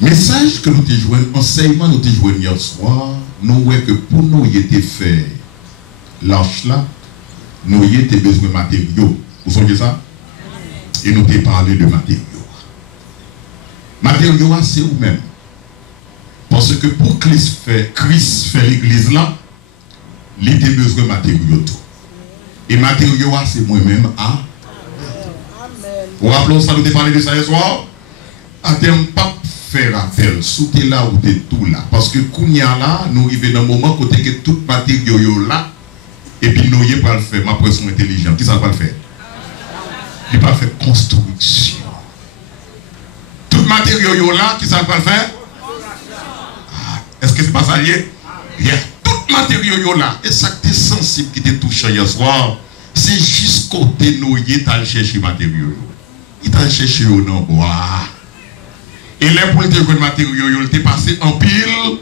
Message que nous avons joué, enseignement nous avons joué hier soir, nous voyons que pour nous y était fait l'arche là, nous y était besoin de matériaux. Vous savez ça? Et nous avons parlé de matériaux. Matériaux, c'est vous-même. Parce que pour Christ fait l'église là, il a besoin de matériaux. Et matériaux, c'est moi-même. Amen. Vous vous rappelez ça, nous avons parlé de ça hier soir? À terme, pas faire appel, sous t'es là ou t'es tout là. Parce que Kounia là, nous arrivons dans un moment côté que tout matériaux là, et puis nous y pas le faire, ma pression intelligente. Qui ça va le faire? Il va faire construction. Tout matériaux là, qui ça va le faire? Est-ce que c'est pas ça lié? Yeah. Tout matériaux là, et ça qui est sensible qui te touche hier soir, c'est juste côté nous y t'as cherché matériaux. Il t'a cherché au nom bois. Et les pour le matériaux, il t'est passé en pile.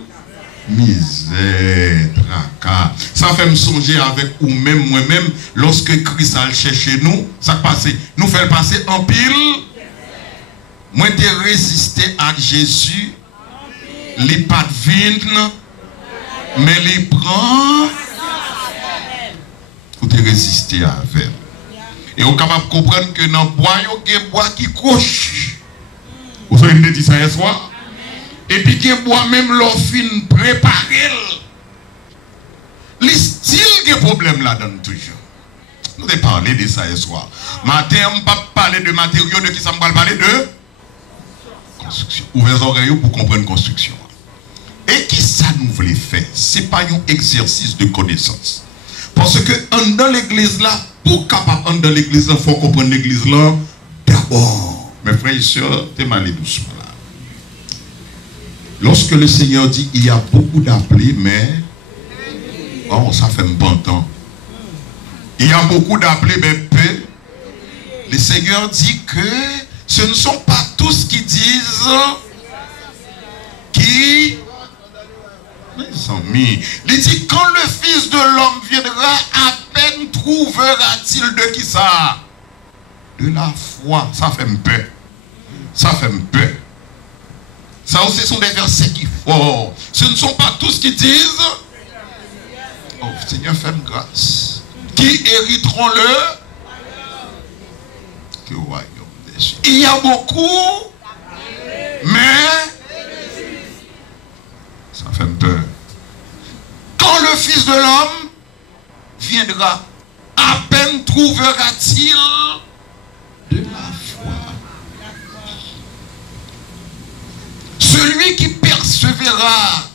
Misère, tracas. Ça fait me songer avec ou même moi-même, lorsque Christ a cherché nous, ça passe. Nous fait passer en pile. Moi, j'ai résisté à Jésus. Les pas de vin, mais les prend. Vous t'es résisté à avec. Et on est capable de comprendre que dans le bois, il y a un bois qui couche. Vous avez dit ça hier soir? Et puis il y a un bois même l'offine préparé. Le style qui est problème là-dedans toujours. Nous avons parlé de ça hier soir. Matin, on ne peut pas parler de matériaux, de qui ça me va parler de construction. Ouvrez les oreilles pour comprendre construction. Et qui ça nous voulait faire? Ce n'est pas un exercice de connaissance. Parce que dans l'église là, pour capable dans l'église là, il faut comprendre l'église là d'abord. Mes frères et sœurs, t'es mal doucement là. Lorsque le Seigneur dit il y a beaucoup d'appelés, mais oh, ça fait un bon temps. Il y a beaucoup d'appelés, mais peu. Le Seigneur dit que ce ne sont pas tous qui disent qui. Mes amis, il dit quand le Fils de l'homme viendra, à peine trouvera-t-il de qui ça? De la foi. Ça fait peur. Ça fait peur. Ça aussi sont des versets qui forts. Ce ne sont pas tous qui disent oh Seigneur, fais-moi grâce. Qui hériteront le royaume des cieux. Il y a beaucoup, mais ça fait peur. Quand le Fils de l'homme viendra, à peine trouvera-t-il de la foi. Celui qui persévérera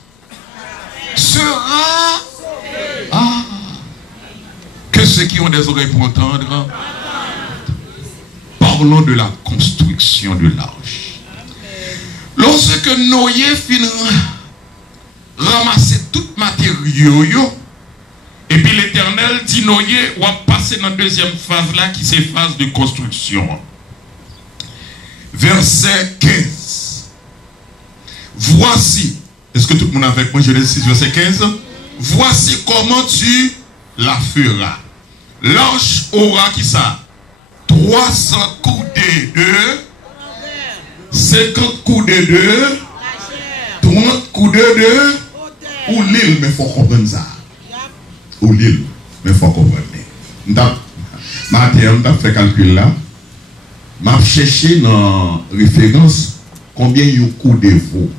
sera que ceux qui ont des oreilles pour entendre. Parlons de la construction de l'arche. Lorsque Noé finit ramasser tout matériaux, et puis l'Éternel dit Noé, on va passer dans la deuxième phase là qui c'est phase de construction. Verset 15. Voici, est-ce que tout le monde avec moi, Genèse 6, verset 15? Voici comment tu la feras. L'arche aura qui ça? 300 coudées de 50 coudées de 30 coudées de ou l'île, mais il faut comprendre ça. Ou l'île, mais il faut comprendre. Matin, on a fait calcul là. Je cherché dans référence combien il y a un coup de veau.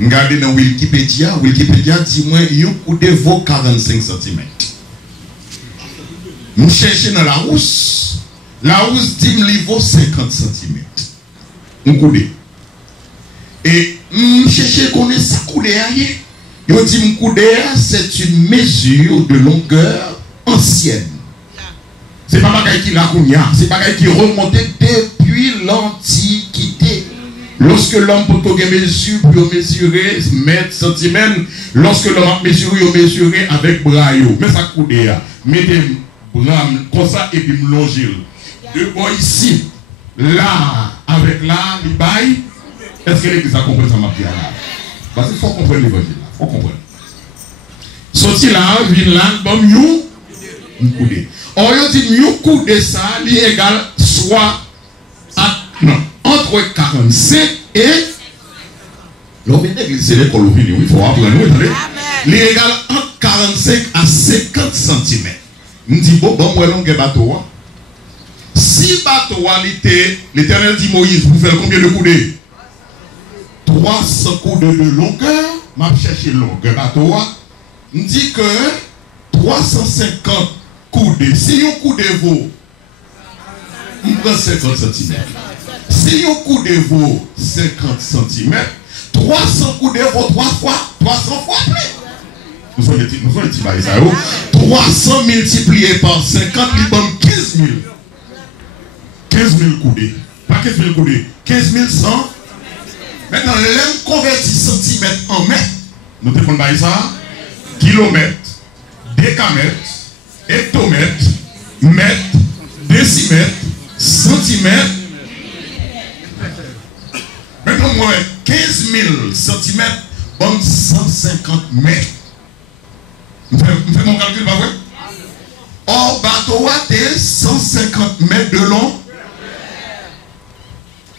Regardez dans Wikipédia, Wikipédia dit moi il y a un coup de veau 45 cm. Nous cherchons dans la housse. La housse dit qu'il vaut 50 cm. Un coup de. Et nous cherchons qu'on est ça coup de ailleurs. Il dit que c'est une mesure de longueur ancienne. Ce n'est pas bagaille qui l'a cogna, c'est bagaille qui remontait depuis l'Antiquité. Lorsque l'homme peut mesurer mètres, centimètres, lorsque l'homme a mesuré, il a mesuré avec bras. Mais ça coûte. Mettez bras comme ça et puis m'longer. De bon ici, là, avec là, il baille. Est-ce que l'église a compris ça, ma pierre là? Parce qu'il faut comprendre l'évangile. Il faut comprendre. Sorti là, vient là, bon, nous, coudé. Or, il dit, nous coudé ça, il est égal soit à, non, entre 45 et L'homme l'église, c'est l'école au il faut apprendre. Il est égal entre 45 à 50 cm. Nous disons, bon, moi, longue bateau. Si bateau l'Éternel dit Moïse, vous faites combien de coudées? 300 coudées de longueur. Je cherche longueur bateau. Nous dit que 350 coudées. Si on coudé vaut, on prend 50 cm. Si on coudé vaut 50 cm, 300 coudées vaut 300 fois plus. Nous allons dire ça. 300 multiplié par 50, il donne 15 000. 15 000 coudées. Pas 15 000 coudées. 15 100. Maintenant, l'aime convertit centimètres en mètres. Nous devons dire ça. Kilomètres, décamètres, hectomètres, mètres, décimètres, centimètres. Maintenant, moi, 15 000 centimètres, bon 150 mètres. Vous faites mon calcul, pas vrai? Or, bateau a 150 mètres de long.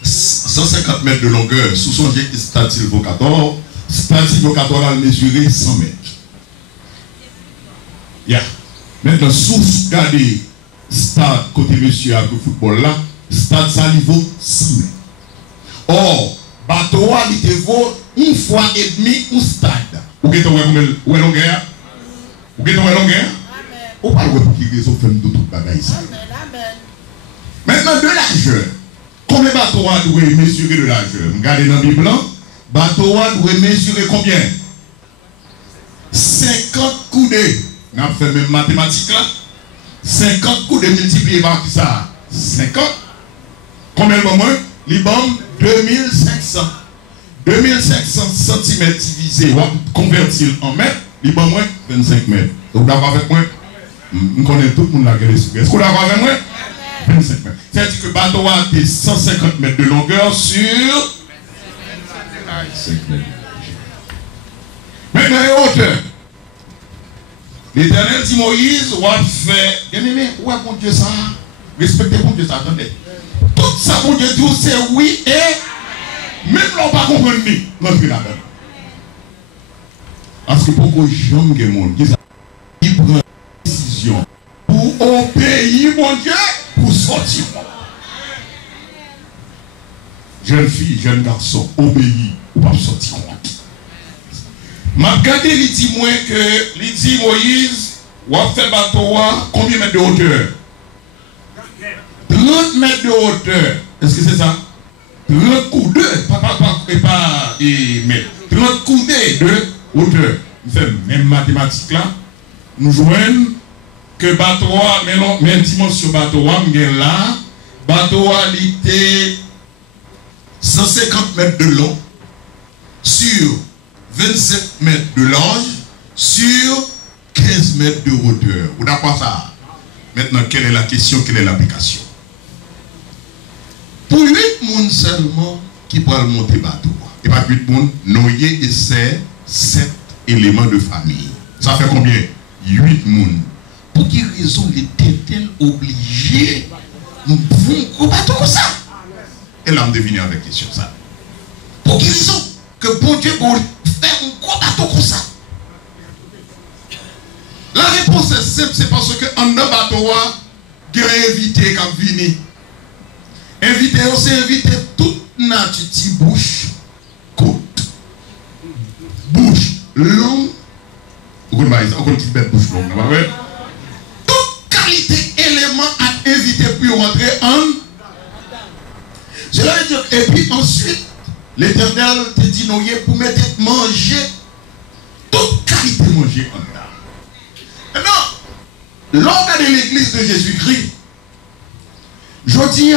150 mètres de longueur. Sous son jet, statil vocator. Statil vocator a mesuré 100 mètres. Yeah. Maintenant, sous regardez stade côté monsieur avec le football là, stade ça niveau 100 mètres. Or, bateau a il vaut une fois et demi au stade. Vous avez où est longueur? Vous avez longueur? Ou pas pour qui raison fait de toute bagaille ça. Maintenant de largeur. Combien de bateaux doit mesurer de largeur? Regardez dans la Bible, bateau doit mesurer combien? 50 coudées. On a fait même mathématiques là. 50 coudées multipliées par ça. 50. Combien de moins? L'IBAM 2500. 2500 cm divisé, on convertir en mètres, l'IBAM moins 25 mètres. Donc d'accord avec moi? Nous connaissons tout le monde là. Est-ce que vous d'accord avec moi? 25 mètres. C'est-à-dire que le bateau a 150 mètres de longueur sur 5 mètres. Maintenant, et hauteur. L'Éternel dit Moïse, on va faire. Bien aimé, ouais, mon Dieu, ça. Respectez mon Dieu, ça. Attendez. Tout ça, mon Dieu, dit c'est oui et même là, on ne va pas comprendre ni. Rentrez là-dedans. Parce que pourquoi j'aime que monde qui prend une décision pour obéir, mon Dieu, pour sortir. Jeune fille, jeune garçon, obéis ou pas sortir. Ma regardé, il dit moi que, il dit Moïse, ou a fait bateau, combien de mètres de hauteur? 30 mètres de hauteur. Est-ce que c'est ça? 30 coudées, pas mètres. 30 coudées de hauteur. Nous faisons même mathématiques là. Nous joignons que bateau, mais dimension bateau, là, bateau il était 150 mètres de long sur 27 mètres de large sur 15 mètres de hauteur. Vous d'accord ça? Maintenant, quelle est la question, quelle est l'application? Pour 8 personnes seulement qui peuvent monter bateau. Et pas 8 personnes, noyer et c'est 7 éléments de famille. Ça fait combien? 8 personnes. Pour quelle raison l'Éternel obligé nous pouvons bateau comme ça? Et là, on devine avec la question ça. Pour quelle raison que bon Dieu pour faire un gros bateau comme ça? La réponse est simple, c'est parce que en un bateau, il y a un invité qui vient. Invité, on s'est invité toute nature, bouche, côte. Bouche longue. Vous connaissez ça, on bouche longue. Toute qualité élément à inviter pour rentrer en. Cela veut dire, et puis ensuite, l'Éternel te dit non, pour mettre manger, toute qualité manger en dedans. Maintenant, l'ordre de l'église de Jésus-Christ, je dis,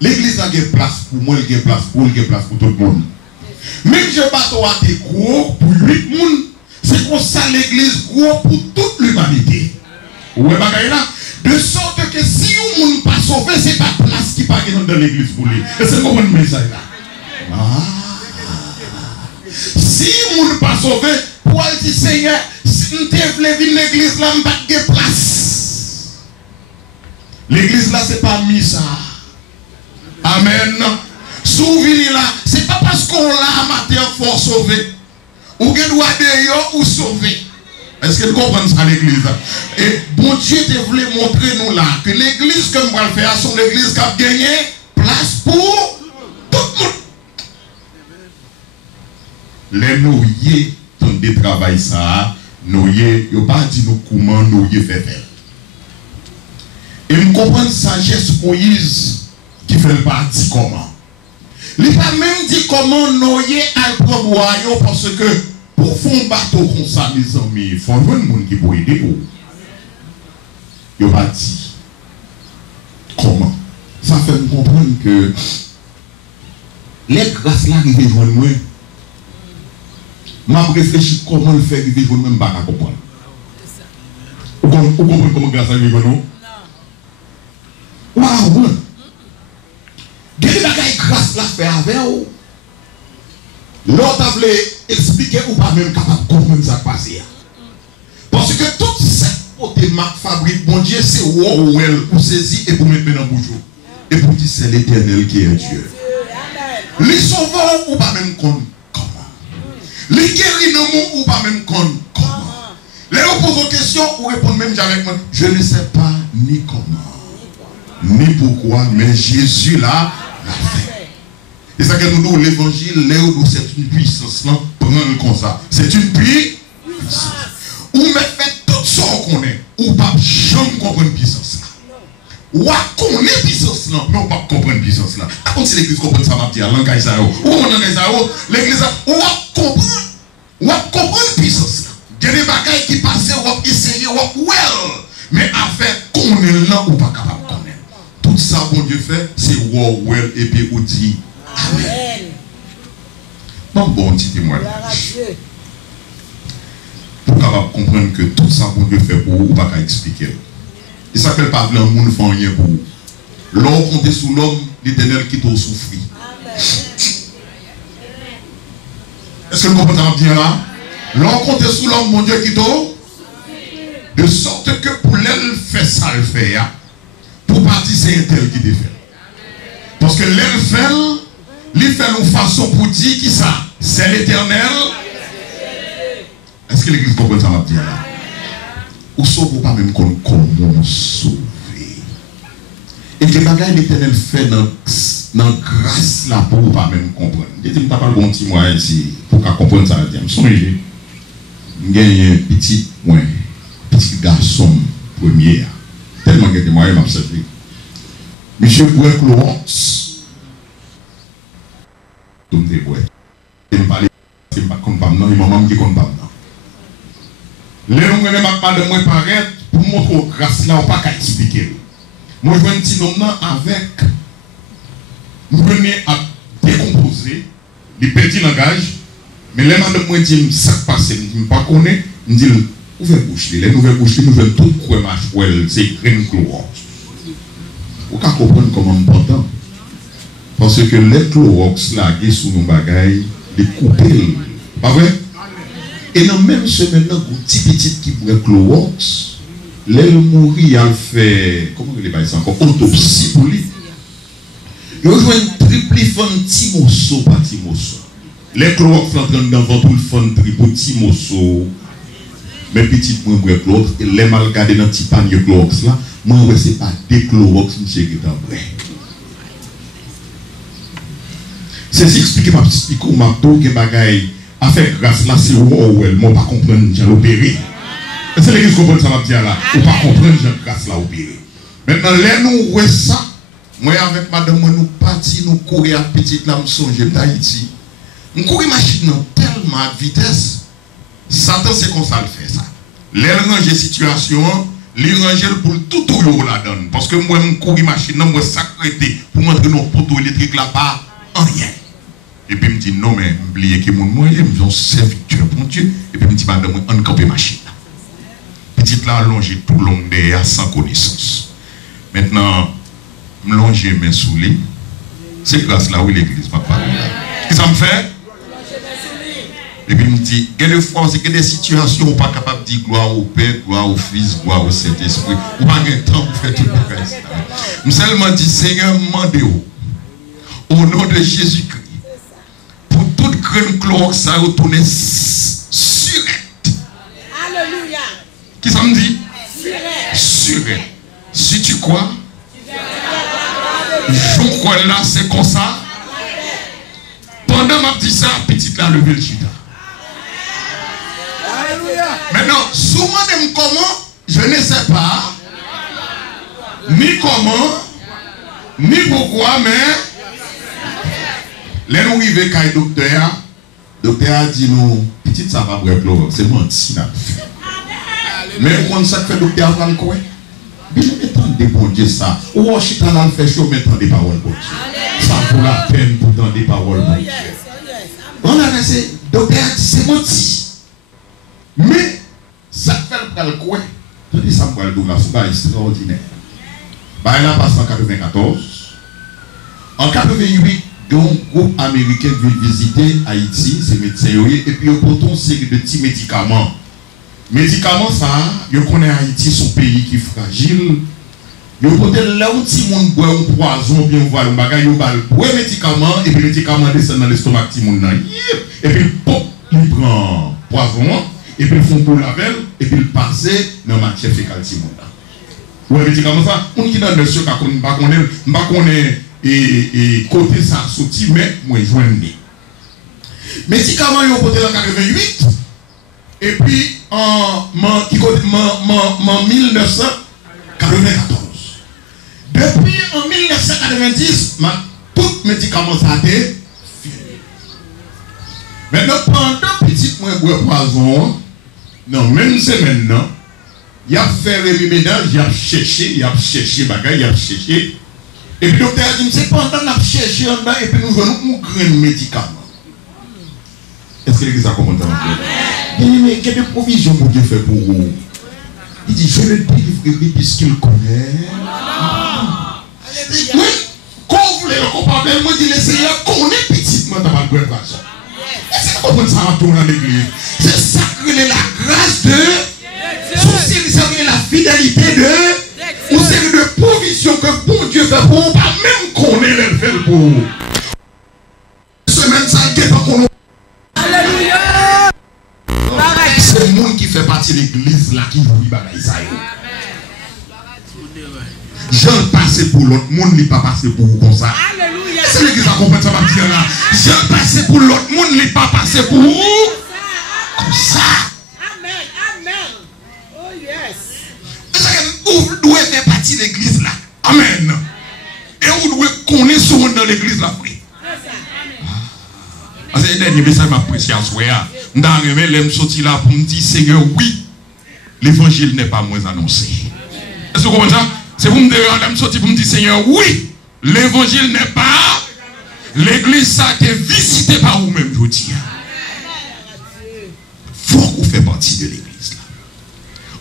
l'église a une place pour moi, il y a une place pour tout le monde. Même si je bateau à des gros pour 8 personnes, c'est comme ça l'église gros pour toute l'humanité. Vous voyez là? De sorte que si un monde pas sauvé, ce n'est pas place qui part dans l'église pour lui. Et c'est comment le message là? Si un monde pas sauvé, pour elle dit Seigneur, si nous devons venir l'église là, nous n'avons pas de place. L'église là, ce n'est pas mis ça. Amen. Souvenir là, ce n'est pas parce qu'on l'a amateur, il faut sauver. Ou gen droit de ou sauver. Est-ce que vous comprenez ça l'église? Et bon Dieu te voulait montrer nous là que l'église que nous allons faire, c'est une église qui a gagné place pour tout le monde. Les noyés, tant de travail ça, noyés, ils n'ont pas dit nous comment noyés fait faire. Et nous comprenons sagesse Moïse qui fait pas dit comment. Il n'a pas même dit comment noyer à prendre parce que pour faire un bateau comme ça, mes amis, il faut un monde qui peut aider vous. Il n'a pas dit comment. Ça fait nous comprendre que les grâces là arrivent devant moi. Je réfléchis comment le faire arriver devant moi, je ne peux pas comprendre. Vous comprenez comment grâce arrive devant nous? Waouh! Il y a des bagages grâce là faire avec vous. L'autre a voulu expliquer ou pas même capable de comprendre ça passer. Parce que toute cette côté marque fabrique, mon Dieu, c'est Wowell pour saisir et pour mettre dans le bouche. Et pour dire c'est l'Éternel qui est Dieu. Les sauveurs ou pas même comment. Les guéris ou pas même comment. Les opposants aux questions ou répondent même avec moi. Je ne sais pas ni comment, ni pourquoi, mais Jésus là l'a fait. Et ça que nous disons, l'évangile, c'est une puissance, non? Prenons comme ça. C'est une puissance. Ou me fait tout ça qu'on est, ou pas jamais comprendre puissance là. Ou connaît puissance là, mais on pas comprendre puissance là. Quand si l'église comprend ça, m'a dit, langage ça, ou on langage ça, l'église, ou comprendre puissance là. Il y a des bagailles qui passent, ou essayer, ou well, mais affaire qu'on est là, ou pas capable de connaître. Tout ça, bon Dieu fait, c'est well, et puis on dit, amen. Bon petit témoignage. Pour capable comprendre que tout ça, bon Dieu fait pour vous, ou pas qu'à expliquer. Il s'appelle pas le monde fait rien pour vous. L'homme compte sous l'homme, l'Éternel qui t'a souffri. Est-ce que vous comprenez bien là? L'homme compte sous l'homme, mon Dieu qui t'a. De sorte que pour l'elle fait ça, le fait. Pour partir, c'est un tel qui te fait. Parce que l'elle fait, il fait une façon pour dire qui ça? C'est l'Éternel. Est-ce que l'église comprend ça va dire là? Ou sauve pas même comment sauver. Et que bagaille l'Éternel fait dans grâce là pour pas même comprendre. Je dis, je parle bon petit moi ici pour comprendre ça. Je me songe, j'ai un petit garçon premier. Tellement que je m'a observé. Monsieur Boué Clorox. Tout le monde il me parle, il ne compte pas, non, il m'a même dit qu'on ne parle pas. Les gens ne m'ont pas de moi paraître pour montrer grâce là, on ne peut pas expliquer. Moi, je vais un petit homme avec. Nous venons à décomposer les petits langages, mais les gens me disent ça passe, je ne pas connaître, je dis ouvrez bouche, les nouvelles bouches, nous venons tout quoi marche, c'est green Clorox. Vous pouvez comprendre comment c'est important. Parce que les Clorox là, qui sont nos bagailles, les couper. Pas vrai? Et dans même semaine, un petit qui boit Clorox, l'aile mourir, elle fait, comment il est encore, autopsie pour lui. Il rejoint une triplifon timoso par timoso. Les Clorox sont en train d'envoyer tout le fond triple timoso. Mais petit moi bois Clorox, et les mal gardés dans le petit panier Clorox là, moi c'est pas des Clorox, monsieur qui est en vrai. C'est ce qui explique ma petite pico, ma to, que bagaille, avec grâce là, c'est wow, elle m'a pas comprendre, j'ai opéré. C'est l'église qui comprend ça, m'a dit là, ou pas comprendre, j'ai grâce là, opéré. Maintenant, là, nous, ouais, ça, moi, avec madame, nous partis, nous courir à petite là, nous songeons d'Haïti. Nous courir machine tellement à vitesse, Satan, c'est comme ça, le fait ça. Les ranger situation, les ranger pour tout le la donne. Parce que moi, je courir machine, moi, sacrété, pour montrer nos poteaux électriques là-bas, rien. Et puis, il me dit, non, mais oubliez que mon moyen, je me suis serviteur pour Dieu. Et puis, il me dit, madame, on campe machine. Petite là, allongé tout long derrière sans connaissance. Maintenant, je longe mes sous lui. C'est grâce là où l'église m'a parlé. Qu'est-ce que ça me fait? Et puis, il me dit, il y a des fois, c'est que des situations où on n'est pas capable de dire gloire au Père, gloire au Fils, gloire au Saint-Esprit. On n'a pas de temps pour faire tout le reste. Je seulement dit, Seigneur, demandez-vous, au nom de Jésus-Christ, pour toute grain chlorox ça retourne surette. Alléluia. Qui ça me dit? Surette. Surette. Si tu crois, je crois là, c'est comme ça. Pendant ma petite ça, petite là, lever le chita. Maintenant, souvent comment, je ne sais pas, ni comment, ni pourquoi, mais là nous arrivons quand le docteur a dit nous, petite ça va bref, c'est menti. Mais quand ça fait docteur va le quoi? Bien m'entendez bon Dieu ça. Ou on chita là le fait chaud, m'entendez paroles bon Dieu. Ça vaut la peine pour entendre des paroles bon Dieu. On a laissé, docteur a dit c'est menti. Mais ça fait le quoi? Je dis ça me le c'est extraordinaire. Bah là passe en 94. En 88, un groupe américain vient visiter Haïti, c'est médecin et puis ils portent une série de petits médicaments. Médicaments ça, ils connaissent Haïti, son pays qui est fragile. Ils portent là où petit monde boit un poison, bien voir le bagage, ils boivent un médicament et puis le médicament descend dans l'estomac petit monde. Et puis pop, il prend poison. Et puis ils font pour la veille, et puis ils passent dans la matière fécale. Ou un médicament ça, on qui donne le sucre, on ne et côté ça sorti, mais moi je vois le médicament, ils ont porté en 88, et puis en 1994. Depuis en 1990, tout médicament ça a été fini. Maintenant, pendant petit mois de poison, non, même c'est maintenant, il a fait le ménage, il a cherché, bagage, il a cherché. Et puis le docteur a dit, c'est pendant qu'on a cherché en bas, et puis nous venons un grand médicament. Est-ce que l'église a commenté en fait? Mais quelle provision pour Dieu fait pour vous? Il dit, je le délivrerai puisqu'il connaît. Oui, quand vous voulez le comprendre, moi je dis, le Seigneur connaît petitement dans ma grande façon. Est-ce que vous comprenez ça dans l'église? C'est ça que la grâce de son service, la fidélité de ou c'est de provision que bon Dieu fait pour vous, pas même qu'on ait le fait pour vous. Semaine ça qui est pas qu'on. Alléluia! C'est le monde qui fait partie de l'église là qui vous dit bagaille ça. Jean passé pour l'autre monde, il pas passé pour vous comme ça. Alléluia! C'est l'église qui comprend ça va dire là. Jean passé pour l'autre monde, il pas passé pour vous comme ça. Amen, amen. Oh yes. Vous devez faire partie de l'église là. Amen. Et vous devez connaître ce monde dans l'église là. C'est le dernier message que je m'apprécie à soi. Je vais sortir là pour me dire, Seigneur, oui, l'évangile n'est pas moins annoncé. Est-ce que vous comprenez ça? C'est pour me dire, je sortir pour me dire, Seigneur, oui, l'évangile n'est pas. L'église ça a été visitée par vous-même, je vous dis. Il faut que vous fassiez partie de l'église là.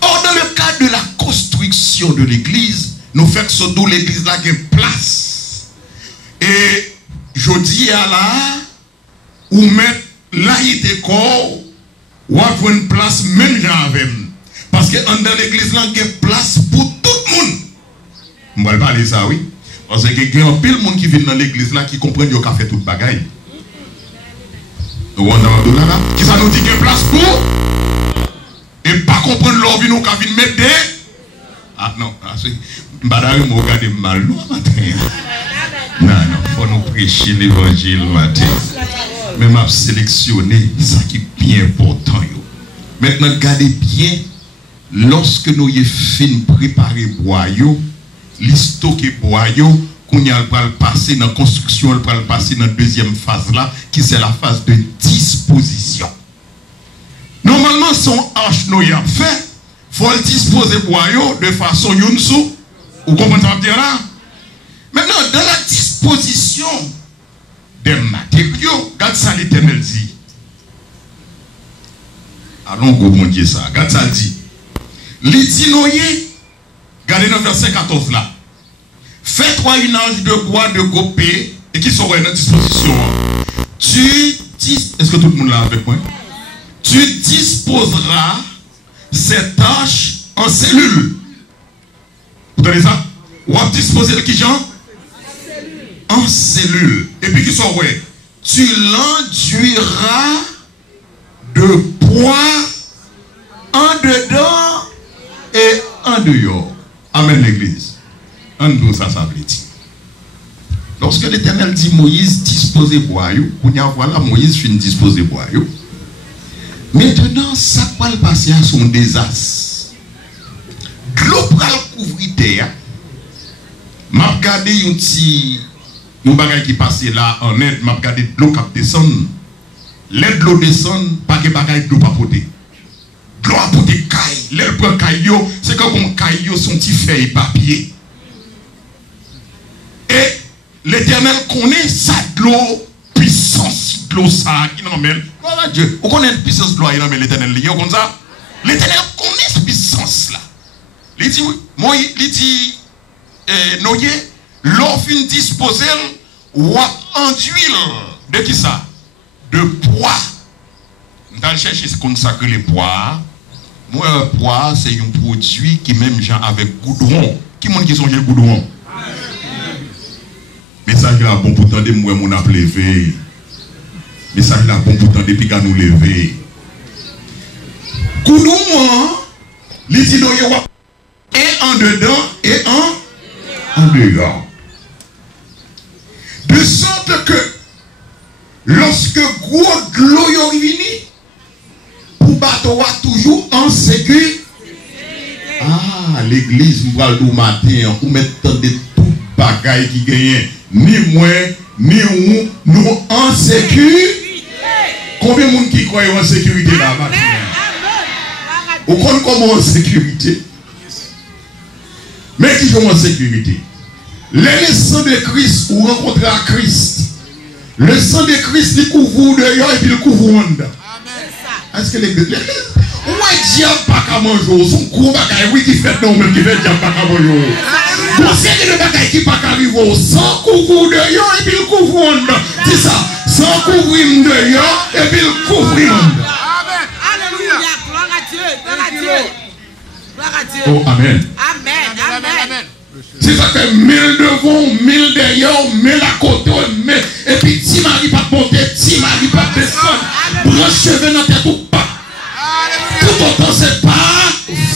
Or, dans le cadre de la construction de l'église, nous faisons que l'église là a une place. Et je dis à là, ou mettre laïté corps, ou avoir une place même j'avais. Parce que dans l'église là, il y a une place pour tout le monde. Je vais parler de ça, oui. Parce qu'il y a un pile de monde qui vient dans l'église là qui comprend qu'il y a fait toute bagaille. Qui ça nous dit qu'il y a une place pour? Et pas comprendre l'envie nous qui vient mettre des. Ah non, c'est. Madame, vous regardez mal, non, matin. Non, il faut nous prêcher l'évangile matin. Mais m'a sélectionné ça qui est bien important. Maintenant, regardez bien, lorsque nous avons fini de préparer bois, l'histoire qui est bois, qu'on y a le passer dans la construction, le passer dans la deuxième phase là, qui c'est la phase de disposition. Normalement, son arche nous y a fait, il faut le disposer bois de façon yonsou. Vous comprenez ça bien là? Maintenant, dans la disposition des matériaux, regarde ça l'Éternel dit. Allons go mon Dieu ça. Regarde ça dit. L'itinoyer, regardez dans le verset 14 là. Fais-toi une ange de bois de gopé et qui sera dans disposition. Est-ce que tout le monde là avec moi? Tu disposeras cette ange en cellule. Vous entendez ça? Ou à disposer de qui genre? En cellule. Et puis qui sont ouais. tu l'enduiras de poids en dedans et en dehors. Amen l'église. En nous, ça veut dire. Lorsque l'Éternel dit Moïse, disposez bois, voilà Moïse finit disposer bois. Maintenant, ça va passer à son désastre. L'eau va couvrir terre. M'a regardé un petit bagage qui passe là en aide, m'a regardé l'eau qui descend. L'aide l'eau descend, pas que bagage d'eau pas poter. L'eau a poter caille, l'aide prend caillou, c'est comme un caillou son petit feuille papier. Et l'Éternel connaît sa de l'eau, puissance de l'eau ça, il en met. Voilà Dieu. Vous connaissez la puissance de l'eau, il en met l'Éternel. Comme ça, l'Éternel connaît cette puissance là. Il dit, moi, il dit, Noé, l'eau fin disposée, ou en huile. De qui ça? De pois. On va chercher ce qu'on sacre les pois. Moi, un pois, c'est un produit qui même gens avec goudron. Qui monde qui songe le goudron? Message là bon pour tendre moi mon a levé. Message là bon pour tendre depuis qu'à nous lever. Goudron, les dit et en dedans et en dehors. De sorte que lorsque gros de l'eau est venu, pour bateau toujours en sécurité. Ah, l'église va le matin, ou mettre des tout bagailles qui gagnent, ni moi, ni où, nous en sécurité. Combien de monde qui croit en sécurité là matin? Vous comprenez comment en sécurité? Mais qui sont en sécurité? Les sang de Christ, ou rencontrer à Christ. Le sang de Christ, il couvre dehors et puis il couvre monde. Est-ce que l'église. Ouais, diable pas qu'à manger. Son gros bagaille, oui, qui fait non, même qui fait diable pas qu'à manger. Vous savez le bagaille qui pas qu'à arriver. Sans couvre dehors et puis il couvre monde. C'est ça. Sans couvrir dehors et puis il couvre monde. Alléluia. Gloire à Dieu. Gloire à Dieu. Gloire à Dieu. Oh, amen. Amen. Amen. C'est ça que 1000 devant, 1000 derrière, 1000 à côté, et puis si Marie pas monter, si Marie pas descendre, branche cheveux dans tête ou pas. Tout autant c'est pas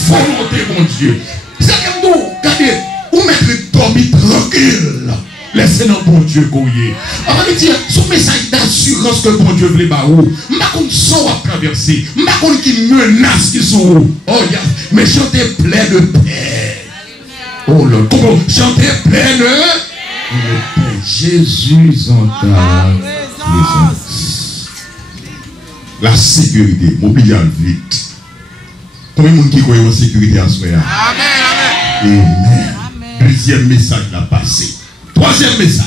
volonté, mon Dieu. C'est comme nous, regardez, ou mettre dormir tranquille. Laissez notre bon Dieu couiller. On va dire, son message d'assurance que bon Dieu voulait pas où. Je ne sais pas son à traverser. Je ne sais pas qui menace qui sont où. Oh, mais chantez plein de paix. Oh là, comment chanter plein de paix. Jésus en ta présence. La sécurité, m'oublie vite. Combien de monde qui croit en sécurité à soi? Amen. Amen. Deuxième message l'a passé. Troisième message.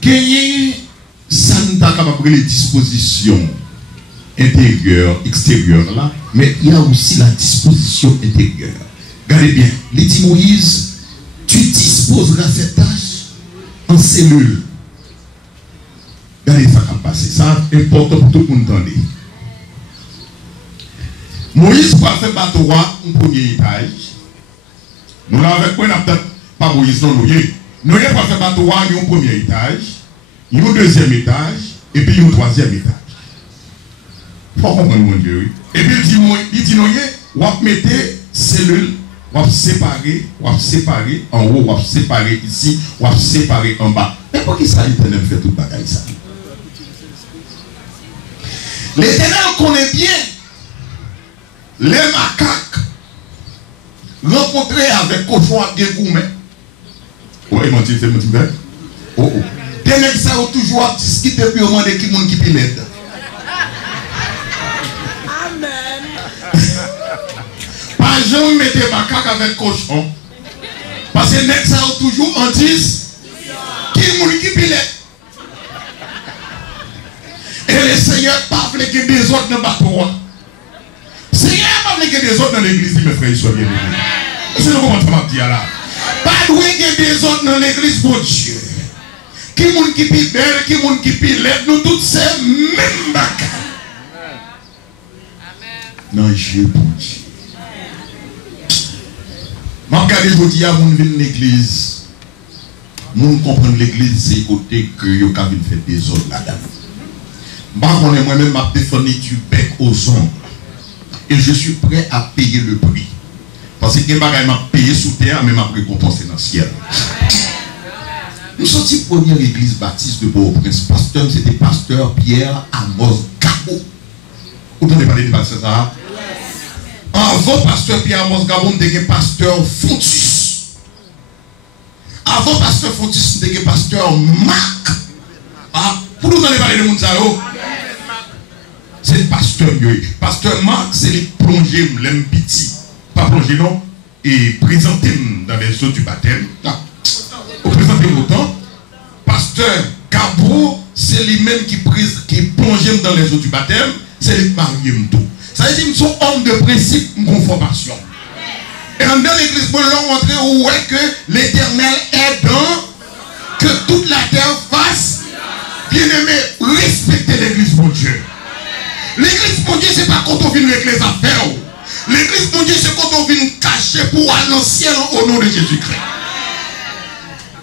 Gagner, ça nous a capable les dispositions intérieures, extérieures là, mais il y a aussi la disposition intérieure. Regardez bien, il dit Moïse, tu disposeras cette tâche en cellule. Regardez ça qui a passé. Ça c'est important pour tout le monde entendre. Moïse va faire bateau un premier étage. Nous l'avons peut-être pas Moïse, non, nous avons fait bateau un premier étage, un deuxième étage, et puis un troisième étage. Il faut comprendre mon Dieu, oui. Et puis il dit, on va mettre cellules, on va séparer, en haut, on va séparer ici, on va séparer en bas. Mais pour qui ça, l'Éternel fait tout le bagage ça? L'Éternel connaît bien les macaques rencontrés avec cochon à bien gourmet. Oui, mon Dieu, c'est mon Dieu. Oh, oh. Des nègres ça ont toujours discuté puis au moins de qui monde qui pilette. Amen. Pas jamais mettre des macaques avec cochon. Parce que les nègres ça ont toujours en 10 qui monde qui pilette. Et le Seigneur pas voulu que des autres dans le bateau. Seigneur pas voulu que des autres dans l'église, mes frères, ils soient bien. C'est comment ça m'a dit là. Pas doué que des autres dans l'église, bon Dieu. Qui monde qui pi belle, qui monde qui pi laide, nous tous c'est même bagaille. Non, Dieu, bon Dieu. Je regarde, je dis à mon venu l'église. Nous comprenons l'église, c'est côté que vous avez fait des autres là-dedans. Moi-même, ma défendu du bec aux ongles. Et je suis prêt à payer le prix. Parce que les bagages m'a payé sous terre, mais m'a récompensé dans le ciel. Nous sommes la première église baptiste de Port-au-Prince. Pasteur, c'était pasteur Pierre Amos Gabo. Vous entendez parler de pasteur ça? Avant pasteur Pierre Amos Gabo, nous avons pasteur Fontus. Avant pasteur Fontus, nous avons pasteur Marc. Ah, pour nous entendre parler de Mounzao? C'est le pasteur. Pasteur Marc, c'est les plongées, l'aime petit. Pas plongé non, et présenter dans les eaux du baptême. Au présenter autant, pasteur Gabro, c'est lui-même qui plonge dans les eaux du baptême, c'est lui qui marie tout. Ça veut dire que nous sommes hommes de principe, une conformation. Et dans l'église, pour leur montrer où est que l'Éternel est dans, que toute la terre fasse, bien aimé, respecter l'église, mon Dieu. L'église, mon Dieu, c'est pas quand on vient l'église à faire. L'église, mon Dieu, c'est quand on vient cacher pour aller dans le ciel au nom de Jésus-Christ.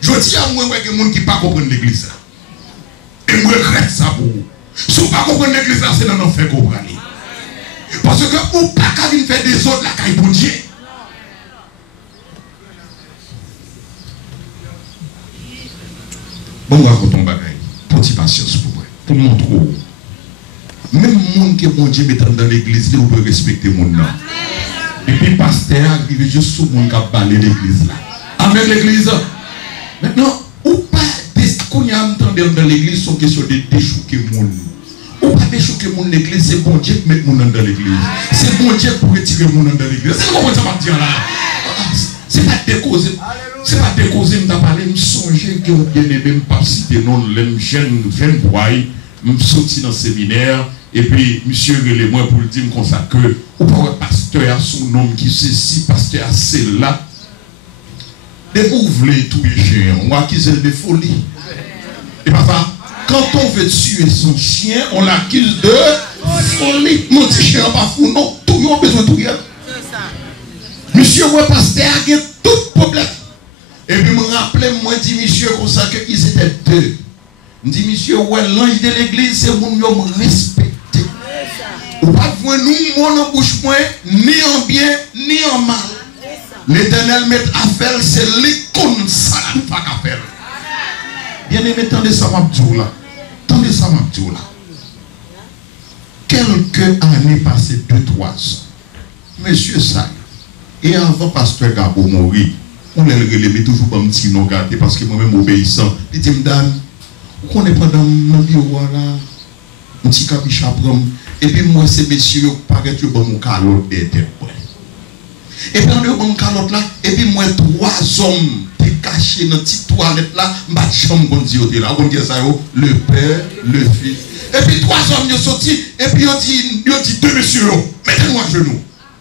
Je dis à moi que les gens qui ne comprennent pas l'église. Et moi, je regrette ça pour vous. Si vous ne comprenez pas l'église, c'est dans l'enfer qu'on va aller. Parce que vous ne pouvez pas venir faire des autres la caille pour Dieu. Bon, on va raconter un bagage. Petite patience pour moi. Pour moi, trop. Même les gens qui bon Dieu mettent dans l'église, ils doivent respecter mon nom. Et puis le pasteur arrive juste sur le monde qui a balé l'église là. Amen l'église. Maintenant, ou pas qu'on y a entendu dans l'église sont question de déchouquer le monde. Ou pas déchouquer le monde dans l'église, c'est bon Dieu qui met le monde dans l'église. C'est bon Dieu pour retirer le monde dans l'église. C'est comment ça va dire là? C'est pas décauser. C'est pas décauser, je parler, je songe que vous bien aimé, me pas citer non, les jeunes boy, me sorti dans le séminaire. Et puis, monsieur relève moi pour le dire comme ça que, ou pas un pasteur, son nom qui c'est si pasteur, c'est là. Et vous voulez tout les chiens, on accuse de folie. Et papa, quand on veut tuer son chien, on l'accuse de folie. Mon petit chien pas fou, non, tout le monde a besoin de tout. Monsieur, ouais, pasteur, il y a tout problème. Et puis, me rappelez, moi, dit monsieur, comme ça, qu'ils étaient deux. Je dis, monsieur, ouais, l'ange de l'église, c'est mon nom respect. Ou pas voir nous, moi, en bouche, ni en bien, ni en mal. L'Éternel met à faire, c'est l'icône, ça n'a pas qu'à faire. Bien aimé, tendez ça, Mabdou là. Tendez ça, Mabdou là. Quelques années passées, 2-3 ans. Monsieur ça, et avant pasteur Gabo mourir, on l'a relevé toujours comme petit non gâté parce que moi-même obéissant. Il dit, madame, on n'est pas dans mon bureau là, un petit capiche à prendre. Et puis moi, ces messieurs, paraît que mon calotte était prêt. Et puis on a calotte là, et puis moi, 3 hommes étaient cachés dans la petite toilette là, ma chambre, on dit là, on dit ça, le père, le fils. Et puis 3 hommes sont sortis, et puis on dit 2 messieurs, mettez-nous à genoux.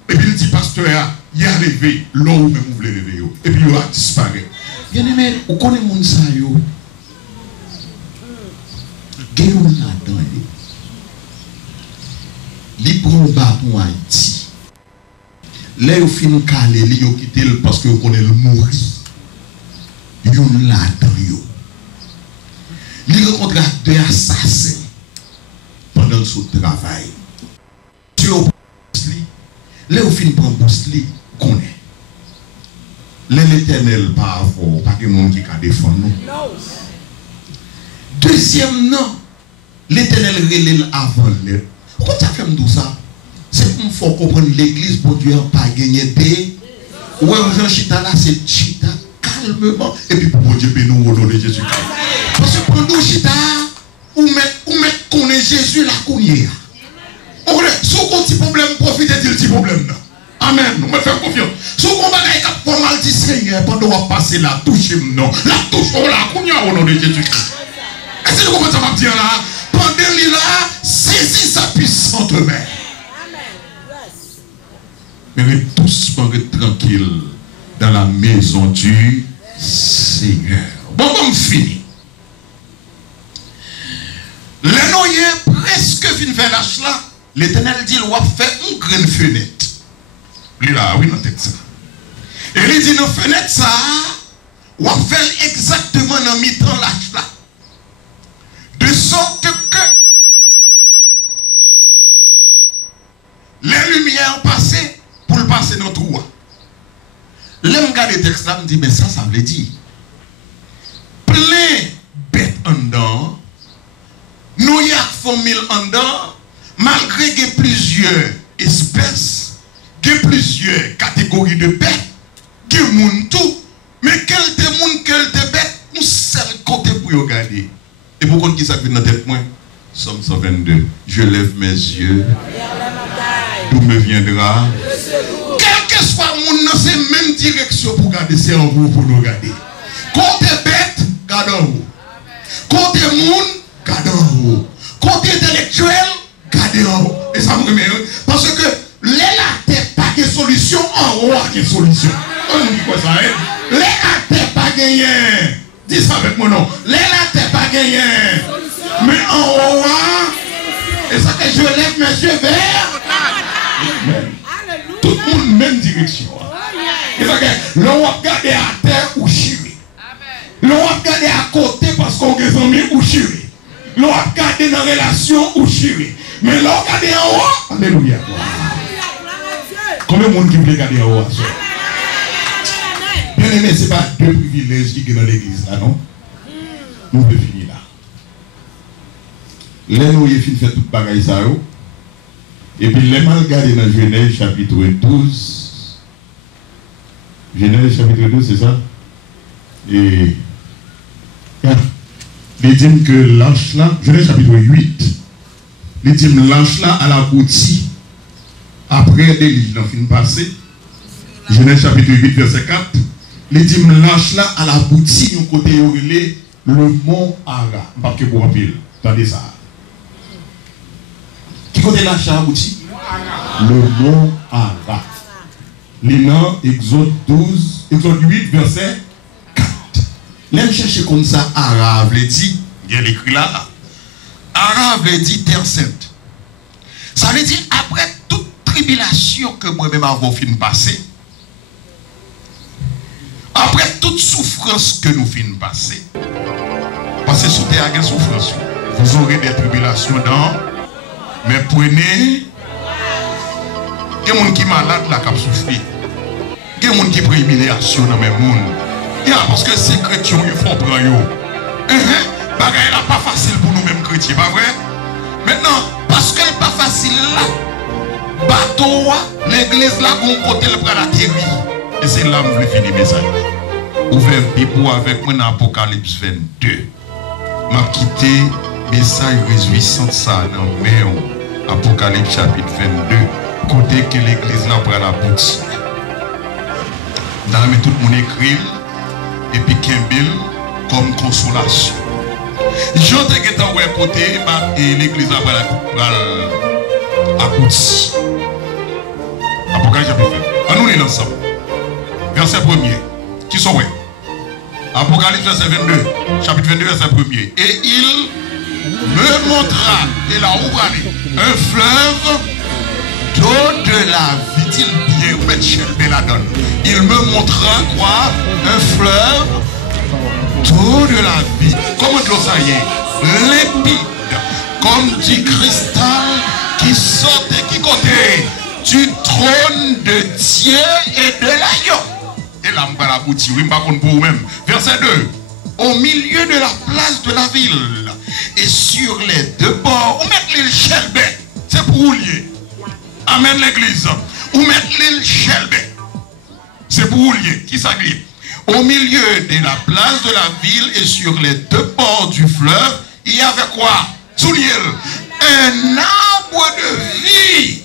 Et puis il dit, pasteur, il est arrivé, l'eau même vous voulez lever. Et puis il a disparu. Bien aimé, vous connaissez mon ça, yo. Qu'est-ce qu'on a dans les prend bas pour Haïti. Là, ils finissent de caler, ils ont quitté parce que vous connaissez le mourir. Ils ont là dans eux. Ils rencontrent 2 assassins pendant ce travail. Là, ils finissent de prendre Bousli, connaît. L'Éternel, pas avant, pas que monde qui a défendu nous. Deuxième nom, l'Éternel relève avant l'heure. Pourquoi tu as fait tout ça? C'est pour faut comprendre l'église pour Dieu pas gagner des. Ouais, Jean Chita là, c'est Chita calmement. Et puis pour Dieu bénir au nom de Jésus-Christ. Parce que pour nous, Chita, ou mettre qu'on est Jésus là qu'on y est. Si on a un petit problème, profitez du petit problème. Amen. Nous me faisons confiance. Si on a un problème, dit Seigneur, pendant qu'on va passer la touche, non. La touche, on la qu'on y a au nom de Jésus-Christ. Est-ce que vous comprenez ça va dire là? Pendant qu'il là, saisis sa puissante main. Mais tous tranquille dans la maison du Seigneur. Bon, fini. Les noyés presque fin faire lâche là. L'Éternel dit, il va faire une grande fenêtre. Il là, oui, dans tête ça. Et il dit, dans la fenêtre ça, on fait exactement dans mi-temps l'âge là. De sorte que les lumières passées pour le passer dans le trou. Là, je regarde le texte là, je me dis, mais ça veut dire plein bêtes en dedans, nous y avons mille en dedans, malgré qu'il y ait plusieurs espèces, qu'il y ait plusieurs catégories de bêtes, qu'il y ait monde tout, mais quel te monde, quel te bête, nous seul côté pour regarder. Et pourquoi qui ça vient dans la tête moi? Somme 122. Je lève mes yeux. D'où me viendra? Quel que soit le monde dans cette même direction pour garder, c'est en haut pour nous regarder. Côté bête, garde en haut. Côté monde, garde en haut. Côté intellectuel, garde en haut. Et ça me remet. Parce que les latés pas de solution, en haut a des solutions. On dit quoi ça, hein? Les latés pas gagné. Dis ça avec mon nom. Les latés pas gagné. Mais en haut, et ça que je lève mes yeux vers. Tout le monde même direction. Et ça que l'on va regarder à terre ou chier. L'on va regarder à côté parce qu'on a des amis ou chier. L'on va regarder dans la relation ou chier. Mais l'on va regarder en haut. Alléluia. Combien de monde qui veut regarder en haut? Bien aimé, ce n'est pas deux privilèges qui sont dans l'église là, non? Nous devons finir là. Là, nous avons fait tout bagaille ça. Et puis, les mal regardés dans Genèse chapitre 12. Genèse chapitre 12, c'est ça? Et. Il dit que l'ange là, Genèse chapitre 8, il dit que l'ange là à la boutique, après des livres dans le film passé, Genèse chapitre 8, verset 4, il dit que l'ange là à la boutique, au côté où il est, le mont Ara. Parce que vous rappelez, attendez ça. Qui côté l'ange à la boutique? Le mont Ara. L'élan, Exode 12, Exode 8, verset 4. L'aime chercher comme ça, Ara veut dire, il y a l'écrit là, Ara veut dire terre sainte. Ça veut dire, après toute tribulation que moi-même avons fini passer, après toute souffrance que nous finissons passer, parce que sous terre, il y a une souffrance. Vous aurez des tribulations dans, mais prenez, il y a des gens qui sont malades là, qui ont souffert. Il y a des gens qui prennent humiliation dans le monde. Parce que ces chrétiens, il faut prendre eux. Bagaille là pas facile pour nous-mêmes chrétiens, pas vrai? Maintenant, parce que n'est pas facile là, bateau, l'église là, on côté le bras la terre. Et c'est là que je veux finir le message. Ouvert Bible avec moi dans Apocalypse 22. M'a quitté message réjouissant ça dans le Apocalypse chapitre 22. Côté que l'église là prend la boutique. Dans la tout le monde écrit. Et puis Kembil comme consolation. J'entends que dans le côté et l'église a abouti. Apocalypse chapitre 22. Nous lisons ensemble. Verset 1er. Qui sont ouais? Apocalypse verset 22. Chapitre 22 verset 1er. Et il me montra, et là où un fleuve d'eau de la vie. Il il me montra quoi? Un fleuve d'eau de la vie. Comment de l'eau ça y est? Limpide, comme du cristal qui sort de qui côté? Du trône de Dieu et de l'agneau. Et là, on va la boutique, oui, par contre pour vous-même. Verset 2. Au milieu de la place de la ville et sur les deux bords, on met l'île Shelbet. C'est pour vous lier. Amen l'église. Ou mettre l'île Shelbet. C'est pour vous lier. Qui s'agit? Au milieu de la place de la ville et sur les deux bords du fleuve, il y avait quoi? Sous l'île, un arbre de vie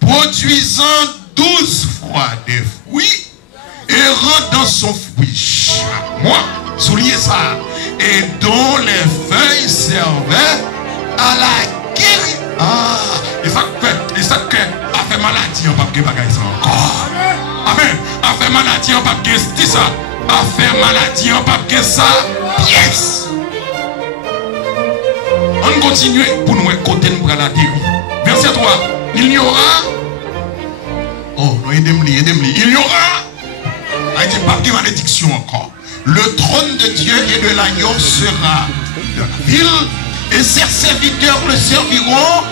produisant 12 fois des fruits et rend dans son fruit chaque mois. Soulignez ça. Et dont les feuilles servaient à la guérison. Ah, et ça fait maladie, on va pas gagner ça encore. Amen. A fait maladie, on va pas gagner ça. A fait maladie, on va pas gagner ça. Yes. On continue pour nous côté nous la terre. Verset 3. Il y aura. Oh, non, aidez-moi. Il y aura. Il n'y a pas de malédiction encore. le trône de Dieu et de l'agneau sera dans la ville, et ses serviteurs le serviront